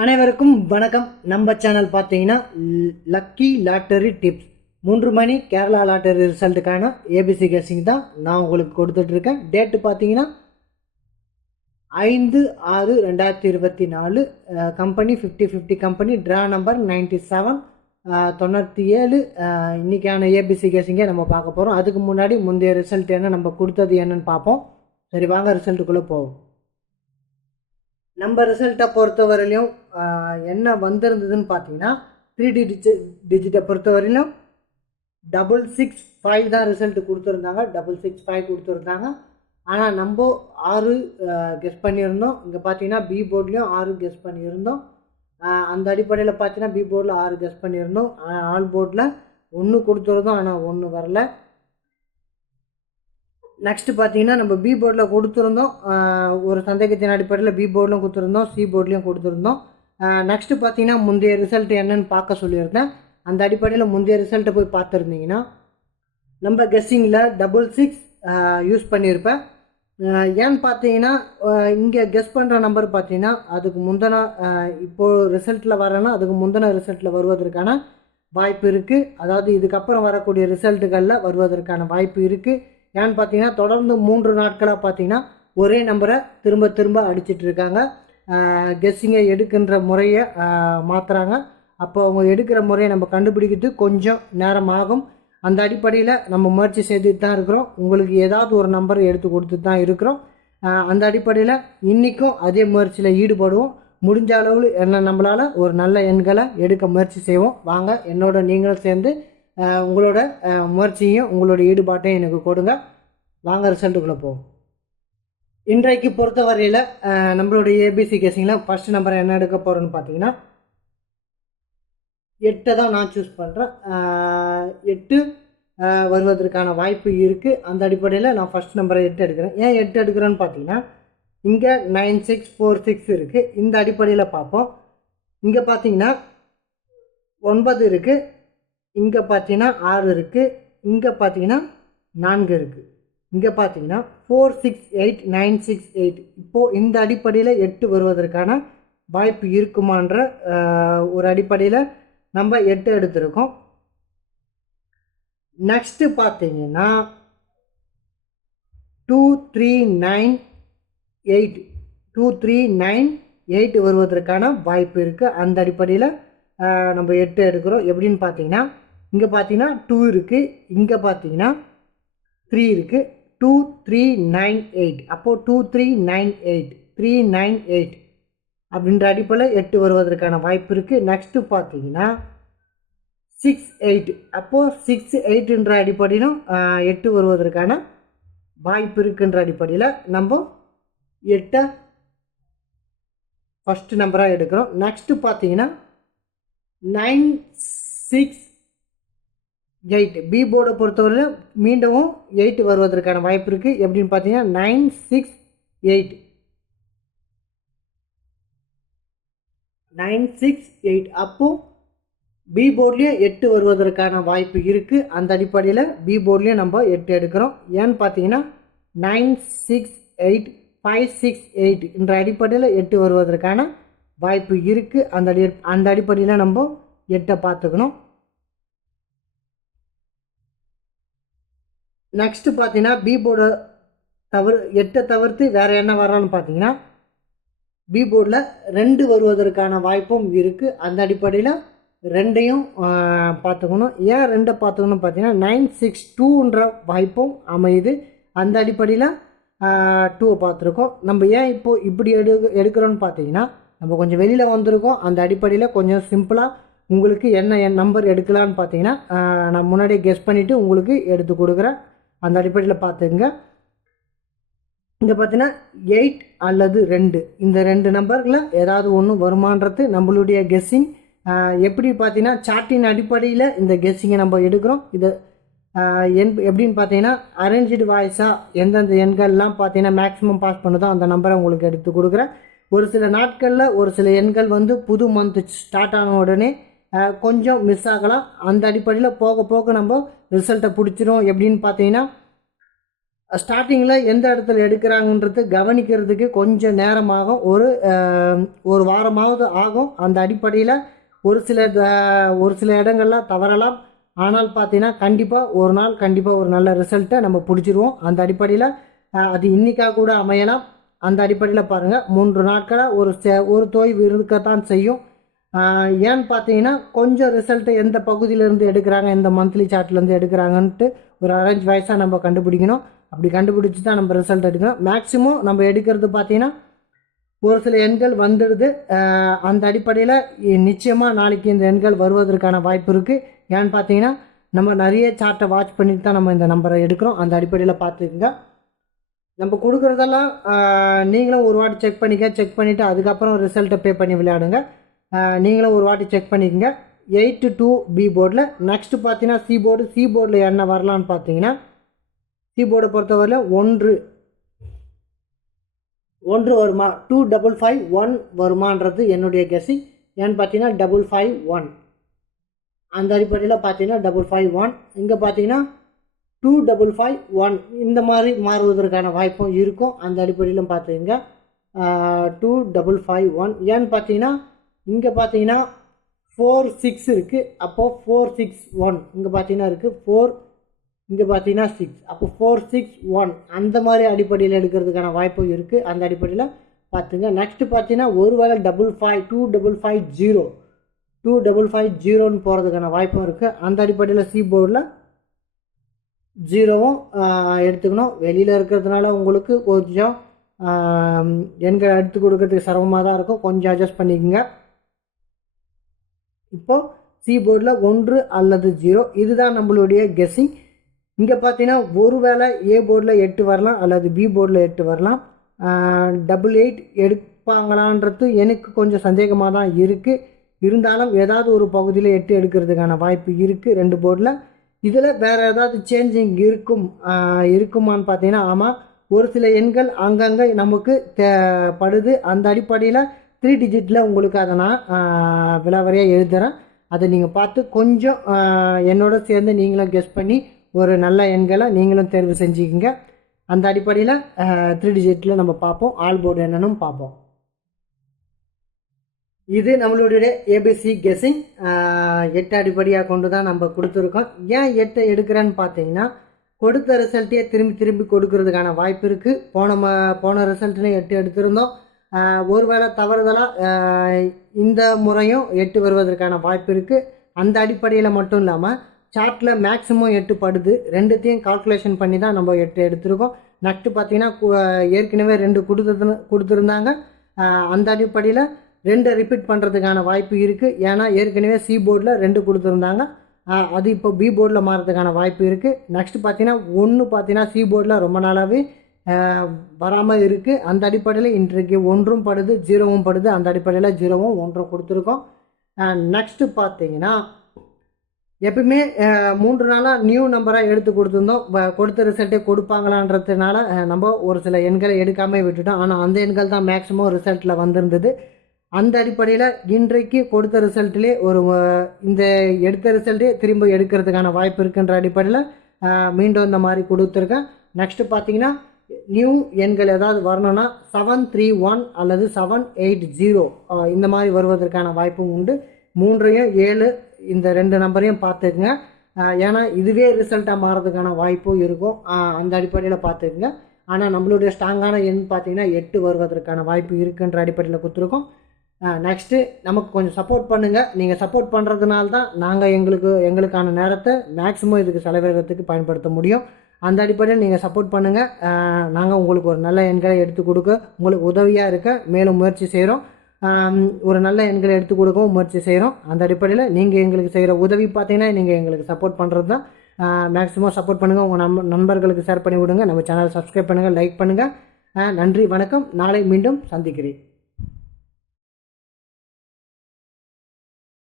அனைவருக்கும் வணக்கம். நம்ம சேனல் பார்த்தீங்கன்னா லக்கி லாட்டரி டிப்ஸ் 3 மணி கேரளா லாட்டரி ரிசல்ட்டுக்கான ஏபிசி கெஸ்ஸிங் தான் நான் உங்களுக்கு கொடுத்துட்ருக்கேன். டேட்டு பார்த்தீங்கன்னா 5/6/2024. Company 50/50 company. Draw number 97 97. இன்றைக்கான ஏபிசி கெஸ்ஸிங்கை நம்ம பார்க்க போகிறோம். அதுக்கு முன்னாடி முந்தைய ரிசல்ட் என்ன, நம்ம கொடுத்தது என்னன்னு பார்ப்போம். சரி, வாங்க ரிசல்ட்டுக்குள்ளே போவோம். நம்ம ரிசல்ட்டை பொறுத்தவரையிலையும் என்ன வந்திருந்ததுன்னு பார்த்தீங்கன்னா 3 டிஜிட்டை பொறுத்தவரையிலும் 665 தான் ரிசல்ட்டு கொடுத்துருந்தாங்க. 665 கொடுத்துருந்தாங்க. ஆனால் நம்ம 6 கெஸ் பண்ணியிருந்தோம். இங்கே பார்த்தீங்கன்னா பி போர்ட்லேயும் 6 கெஸ் பண்ணியிருந்தோம். அந்த அடிப்படையில் பார்த்தீங்கன்னா பி போர்டில் 6 கெஸ் பண்ணியிருந்தோம். ஆல் போர்டில் 1 கொடுத்துருந்தோம், ஆனால் 1 வரல. நெக்ஸ்ட்டு பார்த்தீங்கன்னா நம்ம பி போர்டில் கொடுத்துருந்தோம். ஒரு சந்தேகத்தின் அடிப்படையில் பி போர்டிலும் கொடுத்துருந்தோம், சி போர்ட்லேயும் கொடுத்துருந்தோம். நெக்ஸ்ட்டு பார்த்தீங்கன்னா முந்தைய ரிசல்ட் என்னன்னு பார்க்க சொல்லியிருந்தேன். அந்த அடிப்படையில் முந்தைய ரிசல்ட்டை போய் பார்த்துருந்தீங்கன்னா நம்ம கெஸ்ஸிங்கில் 66 யூஸ் பண்ணியிருப்பேன். ஏன்னு பார்த்தீங்கன்னா இங்கே கெஸ் பண்ணுற நம்பர் பார்த்தீங்கன்னா அதுக்கு முந்தின இப்போது ரிசல்ட்டில் வரேன்னா அதுக்கு முந்தின ரிசல்ட்டில் வருவதற்கான வாய்ப்பு இருக்குது. அதாவது இதுக்கப்புறம் வரக்கூடிய ரிசல்ட்டுகளில் வருவதற்கான வாய்ப்பு இருக்குது. ஏன்னு பார்த்தீங்கன்னா தொடர்ந்து 3 நாட்களாக பார்த்தீங்கன்னா ஒரே நம்பரை திரும்ப திரும்ப அடிச்சிட்டு இருக்காங்க. கெஸ்ஸிங்கை எடுக்கின்ற முறையை மாற்றுறாங்க. அப்போ அவங்க எடுக்கிற முறையை நம்ம கண்டுபிடிக்கிறது கொஞ்சம் நேரமாகும். அந்த அடிப்படையில் நம்ம முயற்சி செய்துட்டு தான் இருக்கிறோம். உங்களுக்கு ஏதாவது ஒரு நம்பரை எடுத்து கொடுத்துட்டு தான் இருக்கிறோம். அந்த அடிப்படையில் இன்றைக்கும் அதே முயற்சியில் ஈடுபடுவோம். முடிஞ்ச அளவில் என்ன நம்மளால் ஒரு நல்ல எண்களை எடுக்க முயற்சி செய்வோம். வாங்க, என்னோட நீங்களும் சேர்ந்து உங்களோட முயற்சியும் உங்களோட ஈடுபாட்டையும் எனக்கு கொடுங்க. வாங்க ரிசல்ட்டுக்குள்ளே போவோம். இன்றைக்கு பொறுத்தவரையில் நம்மளுடைய ஏபிசி கெஸ்ஸிங்கில் ஃபஸ்ட் நம்பரை என்ன எடுக்க போகிறோன்னு பார்த்தீங்கன்னா 8 தான் நான் சூஸ் பண்ணுறேன். 8 வருவதற்கான வாய்ப்பு இருக்குது. அந்த அடிப்படையில் நான் ஃபஸ்ட் நம்பரை 8 எடுக்கிறேன். ஏன் 8 எடுக்கிறேன்னு பார்த்தீங்கன்னா இங்கே 9646 இருக்குது. இந்த அடிப்படையில் பார்ப்போம். இங்கே பார்த்தீங்கன்னா 9 இருக்குது. இங்கே பார்த்தீங்கன்னா 6 இருக்குது. இங்கே பார்த்தீங்கன்னா 4 இருக்குது. இங்கே பார்த்தீங்கன்னா 468 968. இப்போது இந்த அடிப்படையில் 8 வருவதற்கான வாய்ப்பு இருக்குமான்ற ஒரு அடிப்படையில் நம்ம 8 எடுத்திருக்கோம். நெக்ஸ்ட்டு பார்த்தீங்கன்னா 2398 2398 வருவதற்கான வாய்ப்பு இருக்குது. அந்த அடிப்படையில் நம்ம 8 எடுக்கிறோம். எப்படின்னு பார்த்தீங்கன்னா இங்கே பார்த்தீங்கன்னா 2 இருக்குது. இங்கே பார்த்தீங்கன்னா 3 இருக்குது. 2398. அப்போது 2398 398 அப்படின்ற அடிப்படையில் 8 வருவதற்கான வாய்ப்பு இருக்குது. நெக்ஸ்ட்டு பார்த்தீங்கன்னா 68. அப்போது 68ன்ற அடிப்படையிலும் 8 வருவதற்கான வாய்ப்பு இருக்குன்ற அடிப்படையில் நம்ம 8 ஃபஸ்ட்டு நம்பராக எடுக்கிறோம். நெக்ஸ்ட்டு பார்த்தீங்கன்னா 968. பி போர்டை பொறுத்தவரையில் மீண்டும் 8 வருவதற்கான வாய்ப்பு இருக்குது. எப்படின்னு பார்த்தீங்கன்னா 968 968. அப்போது பி போர்ட்லேயும் 8 வருவதற்கான வாய்ப்பு இருக்குது. அந்த அடிப்படையில் பி போர்ட்லேயும் நம்ம 8 எடுக்கிறோம். ஏன்னு பார்த்தீங்கன்னா 968 568 என்ற அடிப்படையில் 8 வருவதற்கான வாய்ப்பு இருக்குது. அந்த அடிப்படையில் நம்ம 8 பார்த்துக்கணும். நெக்ஸ்ட்டு பார்த்தீங்கன்னா பி போர்டை 8 தவிர்த்து வேறு என்ன வரான்னு பார்த்தீங்கன்னா பி போர்டில் 2 வருவதற்கான வாய்ப்பும் இருக்குது. அந்த அடிப்படையில் 2ஐயும் பார்த்துக்கணும். ஏன் 2 பார்த்துக்கணும் பார்த்தீங்கன்னா 962ன்ற வாய்ப்பும் அமையுது. அந்த அடிப்படையில் 2 பார்த்துருக்கோம். நம்ம ஏன் இப்போது இப்படி எடுக்கிறோன்னு பார்த்தீங்கன்னா நம்ம கொஞ்சம் வெளியில் வந்திருக்கோம். அந்த அடிப்படையில் கொஞ்சம் சிம்பிளாக உங்களுக்கு என்ன நம்பர் எடுக்கலான்னு பார்த்தீங்கன்னா நான் முன்னாடியே கெஸ் பண்ணிவிட்டு உங்களுக்கு எடுத்து கொடுக்குறேன். அந்த அடிப்படையில் பார்த்துங்க. இங்கே பார்த்தீங்கன்னா 8 அல்லது 2, இந்த 2 நம்பர்களில் ஏதாவது ஒன்று வருமானது நம்மளுடைய கெஸ்ஸிங். எப்படி பார்த்தீங்கன்னா சார்ட்டின் அடிப்படையில் இந்த கெஸ்ஸிங்கை நம்ம எடுக்கிறோம். இதை எப்படின்னு பார்த்தீங்கன்னா அரேஞ்சு வாய்ஸாக எந்தெந்த எண்கள்லாம் பார்த்தீங்கன்னா மேக்ஸிமம் பாஸ் பண்ணுதோ அந்த நம்பரை உங்களுக்கு எடுத்து கொடுக்குறேன். ஒரு சில நாட்களில் ஒரு சில எண்கள் வந்து புது மந்த் ஸ்டார்ட் ஆன உடனே கொஞ்சம் மிஸ் ஆகலாம். அந்த அடிப்படையில் போக போக நம்ம ரிசல்ட்டை பிடிச்சிரும். எப்படின்னு பார்த்தீங்கன்னா ஸ்டார்டிங்கில் எந்த இடத்துல எடுக்கிறாங்கன்றது கவனிக்கிறதுக்கு கொஞ்சம் நேரமாகும், ஒரு வாரமாவது ஆகும். அந்த அடிப்படையில் ஒரு சில இடங்கள்லாம் தவறலாம். ஆனால் பார்த்தீங்கன்னா கண்டிப்பாக ஒரு நாள் கண்டிப்பாக ஒரு நல்ல ரிசல்ட்டை நம்ம பிடிச்சிருவோம். அந்த அடிப்படையில் அது இன்றைக்காக கூட அமையலாம். அந்த அடிப்படையில் பாருங்கள், 3 நாட்களாக ஒரு தொய்வு இருக்கத்தான் செய்யும். ஏன்னு பார்த்தீங்கன்னா கொஞ்சம் ரிசல்ட்டு எந்த பகுதியிலேருந்து எடுக்கிறாங்க, எந்த மந்த்லி சார்ட்லேருந்து எடுக்கிறாங்கன்ட்டு ஒரு அரேஞ்ச் வைஸாக நம்ம கண்டுபிடிக்கணும். அப்படி கண்டுபிடிச்சி தான் நம்ம ரிசல்ட் எடுக்கணும். மேக்ஸிமம் நம்ம எடுக்கிறது பார்த்தீங்கன்னா ஒரு சில எண்கள் வந்துடுது. அந்த அடிப்படையில் நிச்சயமாக நாளைக்கு இந்த எண்கள் வருவதற்கான வாய்ப்பு இருக்குது. ஏன்னு பார்த்தீங்கன்னா நம்ம நிறைய சார்ட்டை வாட்ச் பண்ணிட்டு தான் நம்ம இந்த நம்பரை எடுக்கிறோம். அந்த அடிப்படையில் பார்த்துக்குங்க. நம்ம கொடுக்குறதெல்லாம் நீங்களும் ஒரு வாட்டி செக் பண்ணிவிட்டு அதுக்கப்புறம் ரிசல்ட்டை பே பண்ணி விளையாடுங்க. நீங்களும் ஒரு வாட்டி செக் பண்ணிக்கோங்க. 8 to 2 பி போர்டில். நெக்ஸ்ட்டு பார்த்தீங்கன்னா சி போர்டில் என்ன வரலான்னு பார்த்தீங்கன்னா, சி போர்டை பொறுத்தவரையில் ஒன்று வருமா, 2551 வருமானது என்னுடைய கெஸ்ஸிங். ஏன்னு பார்த்தீங்கன்னா 551 அந்த அடிப்படையில் பார்த்தீங்கன்னா 551. இங்கே பார்த்தீங்கன்னா 2551 இந்த மாதிரி மாறுவதற்கான வாய்ப்பும் இருக்கும். அந்த அடிப்படையிலும் பார்த்துங்க 2551. ஏன்னு பார்த்தீங்கன்னா இங்கே பார்த்தீங்கன்னா 46 இருக்குது. அப்போது 461 இங்கே பார்த்தீங்கன்னா இருக்குது 4, இங்கே பார்த்தீங்கன்னா 6, அப்போ 461 அந்த மாதிரி அடிப்படையில் எடுக்கிறதுக்கான வாய்ப்பும் இருக்குது. அந்த அடிப்படையில் பார்த்துங்க. நெக்ஸ்ட்டு பார்த்தீங்கன்னா ஒருவேளை 2550 போகிறதுக்கான வாய்ப்பும் இருக்குது. அந்த அடிப்படையில் சி போர்டில் 0வும் எடுத்துக்கணும். வெளியில் இருக்கிறதுனால உங்களுக்கு கொஞ்சம் எண்கள் எடுத்து கொடுக்கறதுக்கு சிரமமாக தான் இருக்கும். கொஞ்சம் அட்ஜஸ்ட் பண்ணிக்கோங்க. இப்போது சி போர்டில் 1 அல்லது 0 இதுதான் நம்மளுடைய கெஸ்ஸிங். இங்கே பார்த்தீங்கன்னா ஒருவேளை ஏ போர்டில் 8 வரலாம் அல்லது பி போர்டில் 8 வரலாம். 88 எடுப்பாங்களான்றது எனக்கு கொஞ்சம் சந்தேகமாக தான் இருக்குது. இருந்தாலும் ஏதாவது ஒரு பகுதியில் 8 எடுக்கிறதுக்கான வாய்ப்பு இருக்குது 2 போர்டில். இதில் வேறு ஏதாவது சேஞ்சிங் இருக்குமான்னு பார்த்தீங்கன்னா ஆமாம், ஒரு சில எண்கள் அங்கங்கே நமக்கு படுது. அந்த அடிப்படையில் 3 டிஜிட்டில் உங்களுக்கு அதை நான் விலாவரியாக எழுதுகிறேன். அதை நீங்கள் பார்த்து கொஞ்சம் என்னோட சேர்ந்து நீங்களும் கெஸ் பண்ணி ஒரு நல்ல எண்களை நீங்களும் தேர்வு செஞ்சுக்கிங்க. அந்த அடிப்படையில் 3 டிஜிட்டில் நம்ம பார்ப்போம். ஆல் போர்டு என்னன்னு பார்ப்போம். இது நம்மளுடைய ஏபிசி கெஸ்ஸிங் 8 அடிப்படையாக கொண்டு தான் நம்ம கொடுத்துருக்கோம். ஏன் 8 எடுக்கிறேன்னு பார்த்தீங்கன்னா கொடுத்த ரிசல்ட்டையே திரும்பி கொடுக்கறதுக்கான வாய்ப்பு இருக்குது. போன ரிசல்ட்லேயும் 8 எடுத்திருந்தோம். ஒருவேளை தவறுதலாக இந்த முறையும் 8 வருவதற்கான வாய்ப்பு இருக்குது. அந்த அடிப்படையில் மட்டும் இல்லாமல் சார்ட்டில் மேக்ஸிமம் 8 படுது. ரெண்டுத்தையும் கால்குலேஷன் பண்ணி தான் நம்ம 8 எடுத்திருக்கோம். நெக்ஸ்ட்டு பார்த்தீங்கன்னா ஏற்கனவே 2 கொடுத்துருந்தாங்க. அந்த அடிப்படையில் 2 ரிப்பீட் பண்ணுறதுக்கான வாய்ப்பு இருக்குது. ஏன்னா ஏற்கனவே சி போர்டில் 2 கொடுத்துருந்தாங்க. அது இப்போ பி போர்டில் மாறதுக்கான வாய்ப்பு இருக்குது. நெக்ஸ்ட்டு பார்த்தீங்கன்னா 1 பார்த்தீங்கன்னா சி போர்டில் ரொம்ப நாளாகவே வராமல் இருக்குது. அந்த அடிப்படையில் இன்றைக்கு 1ம் படுது 0வும் படுது. அந்த அடிப்படையில் 0வும் 1ம் கொடுத்துருக்கோம். நெக்ஸ்ட்டு பார்த்தீங்கன்னா எப்பவுமே 3 நாளாக நியூ நம்பராக எடுத்து கொடுத்துருந்தோம். கொடுத்த ரிசல்ட்டே கொடுப்பாங்களான்றதுனால நம்ம ஒரு சில எண்களை எடுக்காமல் விட்டுட்டோம். ஆனால் அந்த எண்கள் தான் மேக்ஸிமம் ரிசல்ட்டில் வந்திருந்தது. அந்த அடிப்படையில் இன்றைக்கு கொடுத்த ரிசல்ட்லேயே இந்த எடுத்த ரிசல்ட்டே திரும்ப எடுக்கிறதுக்கான வாய்ப்பு இருக்குன்ற அடிப்படையில் மீண்டும் இந்த மாதிரி கொடுத்துருக்கேன். நெக்ஸ்ட்டு பார்த்தீங்கன்னா நியூ எண்கள் ஏதாவது வரணும்னா 731 அல்லது 780 இந்த மாதிரி வருவதற்கான வாய்ப்பும் உண்டு. 3, 7 இந்த 2 நம்பரையும் பார்த்துக்குங்க. ஏன்னா இதுவே ரிசல்ட்டாக மாறதுக்கான வாய்ப்பும் இருக்கும். அந்த அடிப்படையில் பார்த்துக்குங்க. ஆனால் நம்மளுடைய ஸ்ட்ராங்கான எண் பார்த்தீங்கன்னா 8 வருவதற்கான வாய்ப்பு இருக்குன்ற அடிப்படையில் கொடுத்துருக்கோம். நெக்ஸ்ட்டு நமக்கு கொஞ்சம் சப்போர்ட் பண்ணுங்கள். நீங்கள் சப்போர்ட் பண்ணுறதுனால தான் நாங்கள் எங்களுக்கான நேரத்தை மேக்ஸிமம் இதுக்கு செலவிடத்துக்கு பயன்படுத்த முடியும். அந்த அடிப்படையில் நீங்கள் சப்போர்ட் பண்ணுங்கள். நாங்கள் உங்களுக்கு ஒரு நல்ல எண்களை எடுத்து கொடுக்க உங்களுக்கு உதவியாக இருக்க மேலும் முயற்சி செய்கிறோம். ஒரு நல்ல எண்களை எடுத்து கொடுக்கவும் முயற்சி செய்கிறோம். அந்த அடிப்படையில் நீங்கள் எங்களுக்கு செய்கிற உதவி பார்த்தீங்கன்னா நீங்கள் எங்களுக்கு சப்போர்ட் பண்ணுறது தான். மேக்ஸிமம் சப்போர்ட் பண்ணுங்கள். உங்கள் நண்பர்களுக்கு ஷேர் பண்ணி விடுங்க. நம்ம சேனலை சப்ஸ்கிரைப் பண்ணுங்கள், லைக் பண்ணுங்கள். நன்றி, வணக்கம். நாளை மீண்டும் சந்திக்கிறேன்.